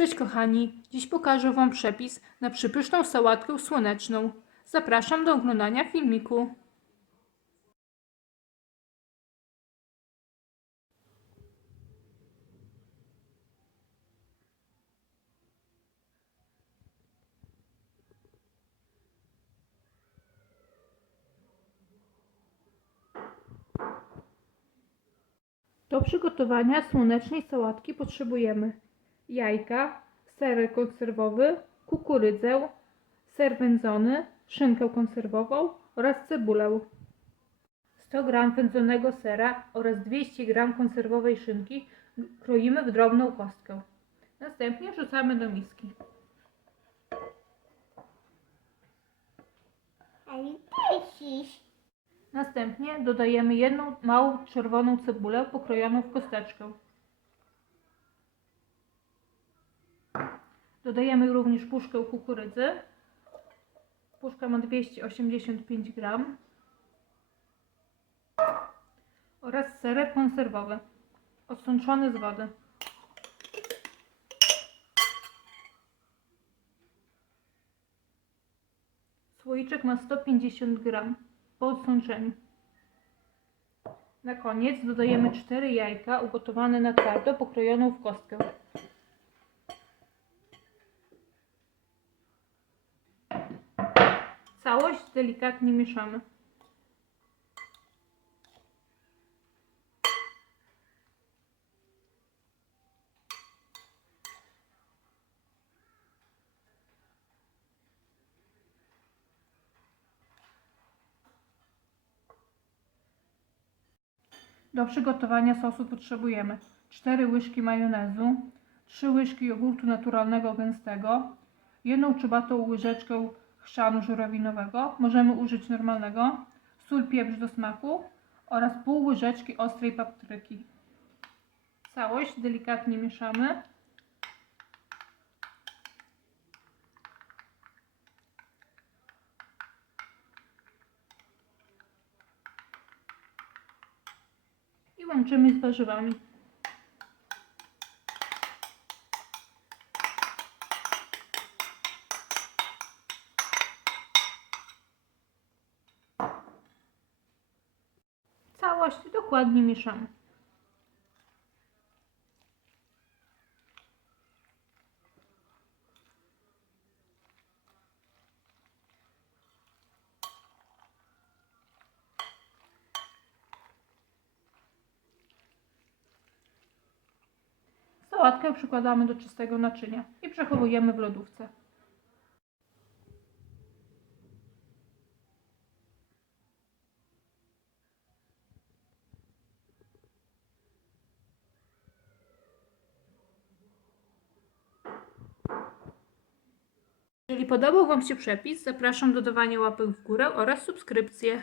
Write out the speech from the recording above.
Cześć kochani, dziś pokażę Wam przepis na przypyszną sałatkę słoneczną. Zapraszam do oglądania filmiku. Do przygotowania słonecznej sałatki potrzebujemy jajka, serek konserwowy, kukurydzę, ser wędzony, szynkę konserwową oraz cebulę. 100 g wędzonego sera oraz 200 g konserwowej szynki kroimy w drobną kostkę. Następnie wrzucamy do miski. Następnie dodajemy jedną małą czerwoną cebulę pokrojoną w kosteczkę. Dodajemy również puszkę kukurydzy. Puszka ma 285 g. Oraz serek konserwowy, odsączony z wody. Słoiczek ma 150 g po odsączeniu. Na koniec dodajemy 4 jajka ugotowane na twardo, pokrojoną w kostkę. Całość delikatnie mieszamy. Do przygotowania sosu potrzebujemy 4 łyżki majonezu, 3 łyżki jogurtu naturalnego gęstego, jedną czubatą łyżeczkę chrzanu żurawinowego, możemy użyć normalnego, sól, pieprz do smaku oraz pół łyżeczki ostrej papryki. Całość delikatnie mieszamy. i łączymy z warzywami. Całość dokładnie mieszamy. Sałatkę przykładamy do czystego naczynia i przechowujemy w lodówce. Jeżeli podobał Wam się przepis, zapraszam do dawania łapek w górę oraz subskrypcję.